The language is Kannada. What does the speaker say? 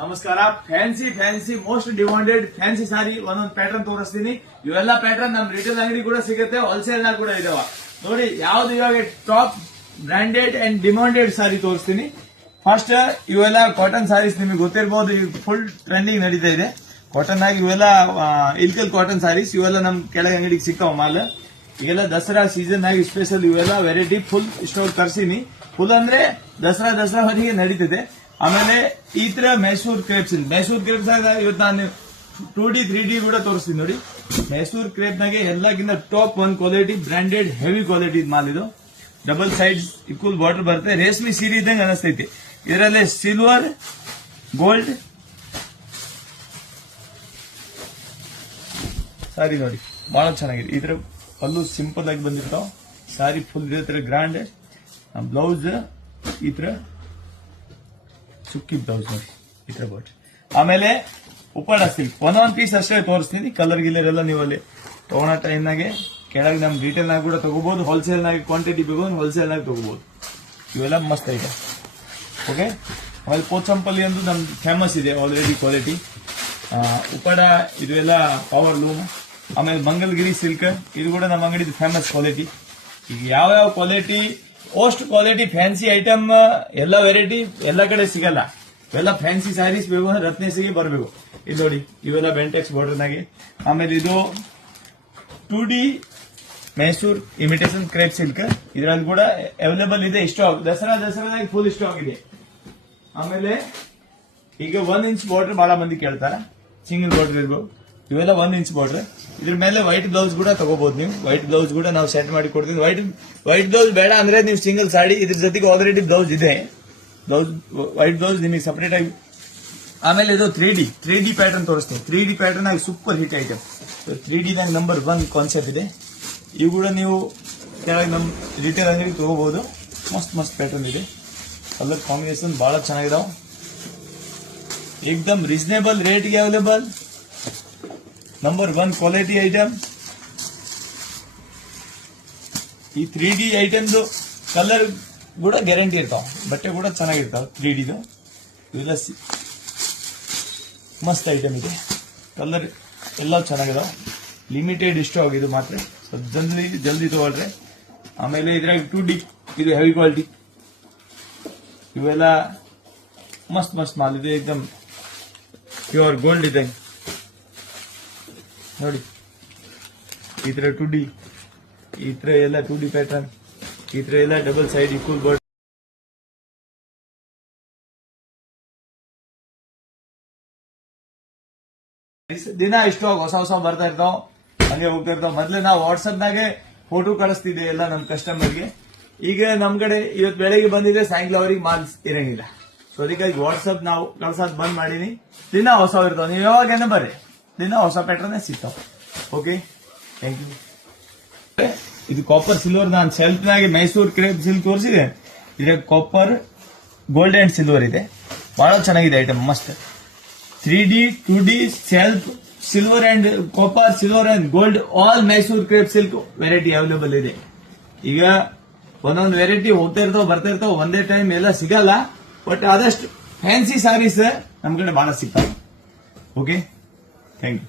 ನಮಸ್ಕಾರ. ಫ್ಯಾನ್ಸಿ ಮೋಸ್ಟ್ ಡಿಮಾಂಡೆಡ್ ಫ್ಯಾನ್ಸಿ ಸಾರಿ ಒಂದೊಂದು ಪ್ಯಾಟರ್ನ್ ತೋರಿಸ್ತೀನಿ. ಇವೆಲ್ಲ ಪ್ಯಾಟರ್ನ್ ನಮ್ ರಿಟೇಲ್ ಅಂಗಡಿ ಕೂಡ ಸಿಗುತ್ತೆ, ಹೋಲ್ಸೇಲ್ ನಾಗ ಕೂಡ ಇದಾವ. ನೋಡಿ ಯಾವ್ದು ಇವಾಗ ಟಾಪ್ ಬ್ರಾಂಡೆಡ್ ಅಂಡ್ ಡಿಮಾಂಡೆಡ್ ಸಾರಿ ತೋರಿಸ್ತೀನಿ. ಫಸ್ಟ್ ಇವೆಲ್ಲ ಕಾಟನ್ ಸಾರೀಸ್, ನಿಮಗೆ ಗೊತ್ತಿರಬಹುದು, ಫುಲ್ ಟ್ರೆಂಡಿಂಗ್ ನಡೀತಾ ಇದೆ ಕಾಟನ್ ಆಗಿ. ಇವೆಲ್ಲ ಇಲ್ಕಲ್ ಕಾಟನ್ ಸಾರೀಸ್, ಇವೆಲ್ಲ ನಮ್ ಕೆಳಗೆ ಅಂಗಡಿಗೆ ಸಿಕ್ಕಾವ ಮಾಲ್. ಈಗೆಲ್ಲ ದಸರಾ ಸೀಸನ್ ಆಗಿ ಸ್ಪೆಷಲ್ ಇವೆಲ್ಲ ವೆರೈಟಿ ಫುಲ್ ಸ್ಟಾಕ್ ತರಿಸಿನಿ. ಫುಲ್ ಅಂದ್ರೆ ದಸರಾ ಹೊತ್ತಿಗೆ ನಡೀತಿದೆ. ಆಮೇಲೆ ಈ ತರ ಮೈಸೂರ್ ಕ್ರೇಪ್ಸ್ ಇವತ್ತು ನಾನು 2D 3D ಕೂಡ ತೋರಿಸ್ತೀನಿ. ನೋಡಿ ಮೈಸೂರ್ ಕ್ರೇಪ್ ನಾಗೆ ಎಲ್ಲಕ್ಕಿಂತ top one quality branded heavy quality mall ಇದು. ಡಬಲ್ ಸೈಡ್ಸ್ ಇಕ್ವಲ್ ಬಾರ್ಡರ್ ಬರುತ್ತೆ, ರೇಷ್ಮೆ ಸೀರೆ ಇದ್ದಂಗೆ ಅನಿಸ್ತೈತಿ. ಇದರಲ್ಲಿ ಸಿಲ್ವರ್ ಗೋಲ್ಡ್ ಸಾರಿ ನೋಡಿ ಬಹಳ ಚೆನ್ನಾಗಿದೆ. ಇದ್ರ ಪಲ್ಲು ಸಿಂಪಲ್ ಆಗಿ ಬಂದಿರ್ತಾವ, ಸಾರಿ ಫುಲ್ ಇದೇ ತರ ಗ್ರ್ಯಾಂಡ್. ಬ್ಲೌಸ್ ಈ ತರ ಸುಕ್ಕಿ ಬ್ಲೌಸ್ ನೋಡಿ ಈ ತರ ಬಾಟ್. ಆಮೇಲೆ ಉಪ್ಪಾಡ ಸಿಲ್ಕ್ ಒಂದೊಂದ್ ಪೀಸ್ ಅಷ್ಟೇ ತೋರಿಸ್ತೀನಿ. ಕಲರ್ ಗಿಲ್ಲರ್ ಎಲ್ಲ ನೀವು ಅಲ್ಲಿ ತಗೊಳೋ ಟೈಮ್ನಾಗೆ ಕೆಳಗೆ ನಮ್ ರಿಟೇಲ್ ನಾಗ ಕೂಡ ತಗೋಬಹುದು, ಹೋಲ್ಸೇಲ್ ನಾಗ ಕ್ವಾಂಟಿಟಿ ಬೇಕು ಹೋಲ್ಸೇಲ್ ನಾಗ ತಗೋಬಹುದು. ಇವೆಲ್ಲ ಮಸ್ತ್ ಇದೆ. ಓಕೆ, ಆಮೇಲೆ ಪೋಚಂಪಲ್ಲಿ ಒಂದು ನಮ್ ಫೇಮಸ್ ಇದೆ ಆಲ್ರೆಡಿ ಕ್ವಾಲಿಟಿ. ಉಪ್ಪಾಡ ಇದು ಎಲ್ಲ ಪವರ್ ಲೂಮ್. ಆಮೇಲೆ ಮಂಗಲ್ಗಿರಿ ಸಿಲ್ಕ್ ಇದು ಕೂಡ ನಮ್ಮ ಅಂಗಡಿ ಫೇಮಸ್ ಕ್ವಾಲಿಟಿ. ಈಗ ಯಾವ quality most quality fancy item ಎಲ್ಲ ವೆರೈಟಿ ಎಲ್ಲ ಕಡೆ ಸಿಗಲ್ಲ. ಇವೆಲ್ಲ ಫ್ಯಾನ್ಸಿ ಸ್ಯಾರೀಸ್ ಬೇಕು ಅಂದ್ರೆ ರತ್ನೇಸಿಗೆ ಬರಬೇಕು. ಇದು ನೋಡಿ ಇವೆಲ್ಲ ಬೆಂಟೆಕ್ಸ್ ಬಾರ್ಡರ್ನಾಗೆ. ಆಮೇಲೆ ಇದು 2D Mysore imitation crepe silk, ಇದ್ರಲ್ಲಿ ಕೂಡ ಅವೈಲೇಬಲ್ ಇದೆ. ಸ್ಟಾಕ್ ದಸರಾದಾಗ ಫುಲ್ ಸ್ಟಾಕ್ ಇದೆ. ಆಮೇಲೆ ಈಗ 1 ಇಂಚ್ ಬಾರ್ಡರ್ ಬಹಳ ಮಂದಿ ಕೇಳ್ತಾರ, ಸಿಂಗಲ್ ಬಾರ್ಡರ್ ಇರ್ಬೋದು. ಇವೆಲ್ಲ 1 ಇಂಚ್ ಬಾರ್ಡರ್. ಇದ್ರ ಮೇಲೆ ವೈಟ್ ಬ್ಲೌಸ್ ಕೂಡ ತಗೋಬಹುದು ನೀವು. ವೈಟ್ ಬ್ಲೌಸ್ ಕೂಡ ನಾವು ಸೆಟ್ ಮಾಡಿ ಕೊಡ್ತೀವಿ. ವೈಟ್ ಬ್ಲೌಸ್ ಬೇಡ ಅಂದ್ರೆ ನೀವು ಸಿಂಗಲ್ ಸಾಡಿ, ಇದ್ರ ಜೊತೆಗೆ ಆಲ್ರೆಡಿ ಬ್ಲೌಸ್ ಇದೆ. ವೈಟ್ ಬ್ಲೌಸ್ ನಿಮಗೆ ಸಪರೇಟ್ ಆಗಿ. ಆಮೇಲೆ ಇದು 3D ಪ್ಯಾಟರ್ನ್ ತೋರಿಸ್ತೀನಿ. 3D ಪ್ಯಾಟರ್ನ್ ಆಗಿ ಸೂಪರ್ ಹಿಟ್ ಐಟಮ್. 3D ದಾಗ ನಂಬರ್ 1 ಕಾನ್ಸೆಪ್ಟ್ ಇದೆ. ಇವು ಕೂಡ ನೀವು ಕೆಳಗೆ ನಮ್ ರಿಟೇಲ್ ಅಂಗಡಿ ತಗೋಬಹುದು. ಮಸ್ತ್ ಪ್ಯಾಟರ್ನ್ ಇದೆ. ಕಲರ್ ಕಾಂಬಿನೇಷನ್ ಬಹಳ ಚೆನ್ನಾಗಿದಾವ. ಏಕ್ದಮ್ ರೀಸನೇಬಲ್ ರೇಟ್ಗೆ ಅವೈಲೇಬಲ್. Number 1 quality item. ಈ 3D ಐಟಮ್ದು ಕಲರ್ ಕೂಡ ಗ್ಯಾರಂಟಿ ಇರ್ತಾವ, ಬಟ್ಟೆ ಕೂಡ ಚೆನ್ನಾಗಿರ್ತಾವ 3Dದು. ಇವೆಲ್ಲ ಮಸ್ತ್ ಐಟಮ್ ಇದೆ. ಕಲರ್ ಎಲ್ಲ ಚೆನ್ನಾಗಿದಾವ. ಲಿಮಿಟೆಡ್ ಸ್ಟಾಕ್ ಇದು ಮಾತ್ರ, ಜಲ್ದಿ ತಗೊಳ್ರೆ. ಆಮೇಲೆ ಇದ್ರಾಗ 2D ಇದು ಹೆವಿ ಕ್ವಾಲಿಟಿ. ಇವೆಲ್ಲ ಮಸ್ತ್ ಮಾಲ್ ಇದೆ. ಏಕ್ದಮ್ ಪ್ಯೂರ್ ಗೋಲ್ಡ್ ಇದೆ ನೋಡಿ. ಈ ತರ 2D, ಈ ತರ ಎಲ್ಲ 2D ಪ್ಯಾಟರ್ನ್, ಈ ತರ ಎಲ್ಲ ಡಬಲ್ ಸೈಡ್ ಈಕ್ವಲ್ ಬಾರ್ಡರ್. ದಿನ ಇಷ್ಟು ಹೊಸ ಬರ್ತಾ ಇರ್ತಾವ, ಹಂಗೆ ಹೋಗ್ತಾ ಇರ್ತಾವ. ಮೊದ್ಲೇ ನಾವು ವಾಟ್ಸ್ಆಪ್ ನಾಗೆ ಫೋಟೋ ಕಳಿಸ್ತಿದ್ದೆ ಎಲ್ಲ ನಮ್ ಕಸ್ಟಮರ್ಗೆ. ಈಗ ನಮ್ ಕಡೆ ಇವತ್ತು ಬೆಳಗ್ಗೆ ಬಂದಿದೆ, ಸಾಯಂಕಾಲ ಅವ್ರಿಗೆ ಮಾಲ್ ಇರಂಗಿಲ್ಲ. ಸೊ ಅದಕ್ಕಾಗಿ ವಾಟ್ಸ್ಆಪ್ ನಾವು ಕಳ್ಸೋದ್ ಬಂದ್ ಮಾಡೀನಿ. ದಿನ ಹೊಸ ಇರ್ತಾವ, ನೀವು ಯಾವಾಗೇನೆ ಬರ್ರಿ, ದಿನ ಹೊಸ ಪ್ಯಾಟರ್ನ್ ಸಿಗ್ತಾವ. Okay, thank you. ಇದು ಕಾಪರ್ ಸಿಲ್ವರ್, ನಾನು ಸೆಲ್ಫ್ ನಾಗೆ ಮೈಸೂರ್ ಕ್ರೇಪ್ ಸಿಲ್ಕ್ ತೋರಿಸಿದೆ. ಇದ್ರಾಗ ಕಾಪರ್ ಗೋಲ್ಡ್ ಅಂಡ್ ಸಿಲ್ವರ್ ಇದೆ. ಬಹಳ ಚೆನ್ನಾಗಿದೆ ಐಟಮ್, ಮಸ್ತ್. 3D 2D self silver and copper, silver and gold, all Mysore crepe silk variety available ಇದೆ. ಈಗ ಒಂದೊಂದು ವೆರೈಟಿ ಹೋಗ್ತಾ ಇರ್ತಾವ, ಬರ್ತಾ ಇರ್ತಾವ, ಒಂದೇ ಟೈಮ್ ಎಲ್ಲ ಸಿಗಲ್ಲ. ಬಟ್ ಆದಷ್ಟು ಫ್ಯಾನ್ಸಿ ಸಾರೀಸ್ ನಮ್ ಕಡೆ ಬಹಳ ಸಿಗ್ತಾವ. Okay, thank you.